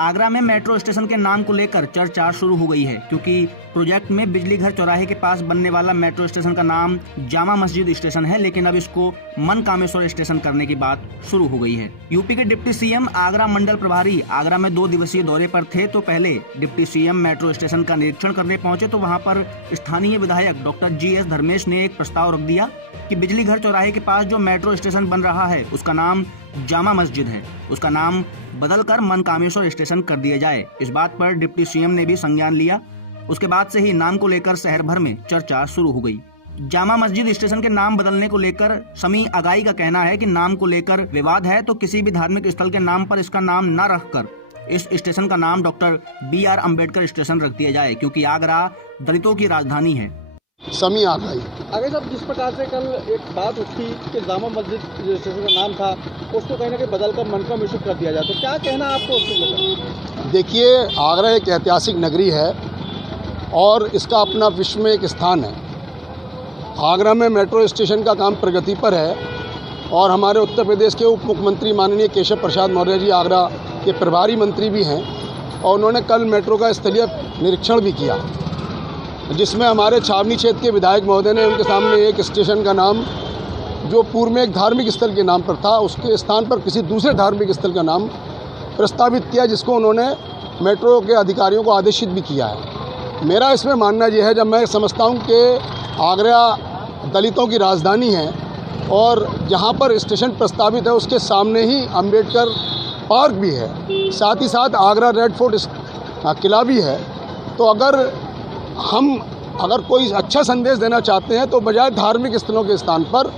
आगरा में metro station के नाम को लेकर चर्चा शुरू हो गई है, क्योंकि प्रोजेक्ट में बिजली घर चौराहे के पास बनने वाला मेट्रो स्टेशन का नाम जामा मस्जिद स्टेशन है, लेकिन अब इसको मनकामेश्वर स्टेशन करने की बात शुरू हो गई है। यूपी के डिप्टी सीएम आगरा मंडल प्रभारी आगरा में 2 दिवसीय दौरे पर थे, तो पहले डिप्टी सीएम मेट्रो स्टेशन का निरीक्षण करने पहुंचे तो वहां पर स्थानीय विधायक डॉक्टर GS धर्मेश ने एक प्रस्ताव रख दिया कि बिजली घर चौराहे के पास जो मेट्रो स्टेशन बन रहा है उसका नाम जामा मस्जिद है, उसका नाम बदलकर मनकामेश्वर स्टेशन कर दिया जाए। इस बात पर डिप्टी सीएम ने भी संज्ञान लिया। उसके बाद से ही नाम को लेकर शहर भर में चर्चा शुरू हो गई। जामा मस्जिद स्टेशन के नाम बदलने को लेकर समी अगाई का कहना है कि नाम को लेकर विवाद है, तो किसी भी धार्मिक स्थल के नाम पर इसका नाम न रखकर इस स्टेशन का नाम डॉक्टर BR अम्बेडकर स्टेशन रख दिया जाए, क्योंकि आगरा दलितों की राजधानी है। समी आ गई। अगर साहब, जिस प्रकार से कल एक बात उठी कि जामा मस्जिद स्टेशन का नाम था उसको कहीं ना कहीं बदलकर मनकामेश्वर कर दिया जाए, तो क्या कहना आपको उसको लेकर? देखिए, आगरा एक ऐतिहासिक नगरी है और इसका अपना विश्व में एक स्थान है। आगरा में मेट्रो स्टेशन का काम प्रगति पर है और हमारे उत्तर प्रदेश के उप मुख्यमंत्री माननीय केशव प्रसाद मौर्य जी आगरा के प्रभारी मंत्री भी हैं और उन्होंने कल मेट्रो का स्थलीय निरीक्षण भी किया, जिसमें हमारे छावनी क्षेत्र के विधायक महोदय ने उनके सामने एक स्टेशन का नाम जो पूर्व में एक धार्मिक स्थल के नाम पर था उसके स्थान पर किसी दूसरे धार्मिक स्थल का नाम प्रस्तावित किया, जिसको उन्होंने मेट्रो के अधिकारियों को आदेशित भी किया है। मेरा इसमें मानना यह है, जब मैं समझता हूँ कि आगरा दलितों की राजधानी है और जहाँ पर स्टेशन प्रस्तावित है उसके सामने ही अम्बेडकर पार्क भी है, साथ ही साथ आगरा रेड फोर्ट किला भी है, तो अगर कोई अच्छा संदेश देना चाहते हैं तो बजाय धार्मिक स्थलों के स्थान पर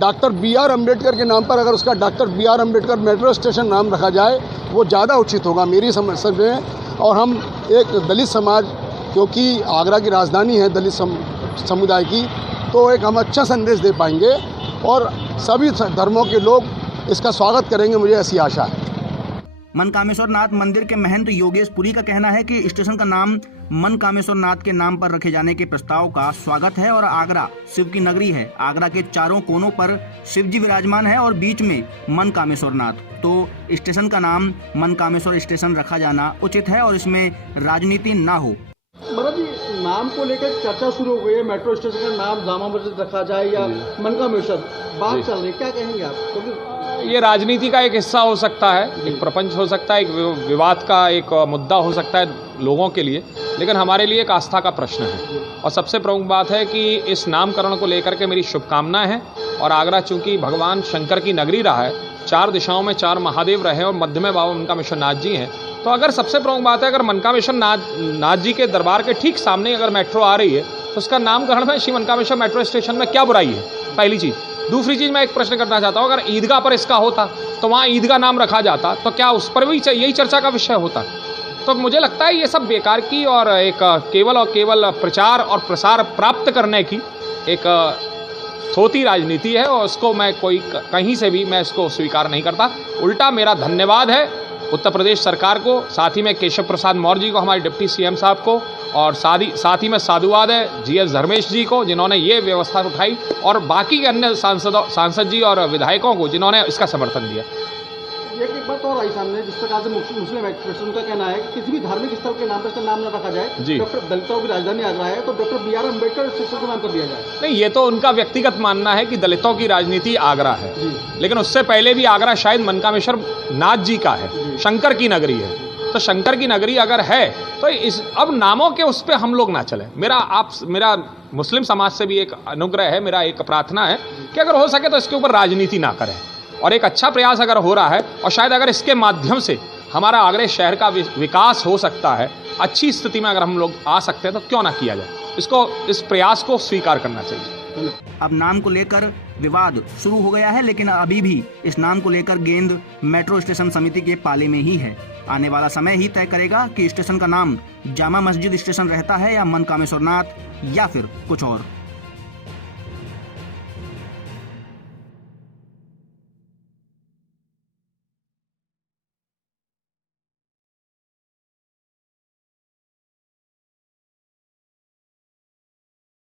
डॉक्टर BR अम्बेडकर के नाम पर अगर उसका doctor BR Ambedkar metro station नाम रखा जाए वो ज़्यादा उचित होगा मेरी समझ में। और हम एक दलित समाज, क्योंकि आगरा की राजधानी है दलित समुदाय की, तो एक हम अच्छा संदेश दे पाएंगे और सभी धर्मों के लोग इसका स्वागत करेंगे, मुझे ऐसी आशा है। मनकामेश्वर नाथ मंदिर के महंत योगेश पुरी का कहना है कि स्टेशन का नाम मनकामेश्वर नाथ के नाम पर रखे जाने के प्रस्ताव का स्वागत है और आगरा शिव की नगरी है। आगरा के चारों कोनों पर शिव जी विराजमान है और बीच में मनकामेश्वर नाथ, तो स्टेशन का नाम मनकामेश्वर स्टेशन रखा जाना उचित है और इसमें राजनीति ना हो। भरत जी, नाम को लेकर चर्चा शुरू हो गई है, मेट्रो स्टेशन का नाम जामा मस्जिद रखा जाए या मनकामेश्वर, बात चल रही है, क्या कहेंगे आप? क्योंकि ये राजनीति का एक हिस्सा हो सकता है, एक प्रपंच हो सकता है, एक विवाद का एक मुद्दा हो सकता है लोगों के लिए, लेकिन हमारे लिए एक आस्था का प्रश्न है। और सबसे प्रमुख बात है कि इस नामकरण को लेकर के मेरी शुभकामनाएं हैं। और आगरा चूंकि भगवान शंकर की नगरी रहा है, 4 दिशाओं में 4 महादेव रहे और मध्य में बाबा मनकामेश्वर नाथ जी हैं, तो अगर सबसे प्रमुख बात है, अगर मनकामेश्वर नाथ जी के दरबार के ठीक सामने अगर मेट्रो आ रही है तो उसका नामकरण में श्री मनकामेश्वर मेट्रो स्टेशन में क्या बुराई है, पहली चीज़। दूसरी चीज़ मैं एक प्रश्न करना चाहता हूँ, अगर ईदगाह पर इसका होता तो वहाँ ईदगाह नाम रखा जाता तो क्या उस पर भी यही चर्चा का विषय होता? तो मुझे लगता है ये सब बेकार की और एक केवल प्रचार और प्रसार प्राप्त करने की एक थोती राजनीति है और उसको मैं कहीं से भी मैं इसको स्वीकार नहीं करता। उल्टा मेरा धन्यवाद है उत्तर प्रदेश सरकार को, साथ ही में केशव प्रसाद मौर्य जी को, हमारे डिप्टी सीएम साहब को, और साथ ही में साधुवाद है GS धर्मेश जी को जिन्होंने ये व्यवस्था उठाई, और बाकी के अन्य सांसद जी और विधायकों को जिन्होंने इसका समर्थन दिया। एक बात और आई सामने, जिस प्रकार से मुस्लिम एक्सप्रेशन का कहना है कि किसी भी धार्मिक स्थल के नाम पर इसका नाम न रखा जाए, डॉक्टर दलितों की राजधानी आगरा है तो डॉक्टर BR अम्बेडकर स्टेशन का नाम कर दिया जाए। नहीं, ये तो उनका व्यक्तिगत मानना है कि दलितों की राजनीति आगरा है, लेकिन उससे पहले भी आगरा शायद मनकामेश्वर नाथ जी का है, शंकर की नगरी है। तो शंकर की नगरी अगर है तो अब नामों के उस पर हम लोग ना चलें। मेरा मुस्लिम समाज से भी एक अनुग्रह है, मेरा एक प्रार्थना है कि अगर हो सके तो इसके ऊपर राजनीति ना करें, और एक अच्छा प्रयास अगर हो रहा है और शायद अगर इसके माध्यम से हमारा आगरा शहर का विकास हो सकता है, अच्छी स्थिति में अगर हम लोग आ सकते हैं तो क्यों ना किया जाए। इस प्रयास को स्वीकार करना चाहिए। अब नाम को लेकर विवाद शुरू हो गया है, लेकिन अभी भी इस नाम को लेकर गेंद मेट्रो स्टेशन समिति के पाले में ही है। आने वाला समय ही तय करेगा कि स्टेशन का नाम जामा मस्जिद स्टेशन रहता है या मनकामेश्वर नाथ या फिर कुछ और।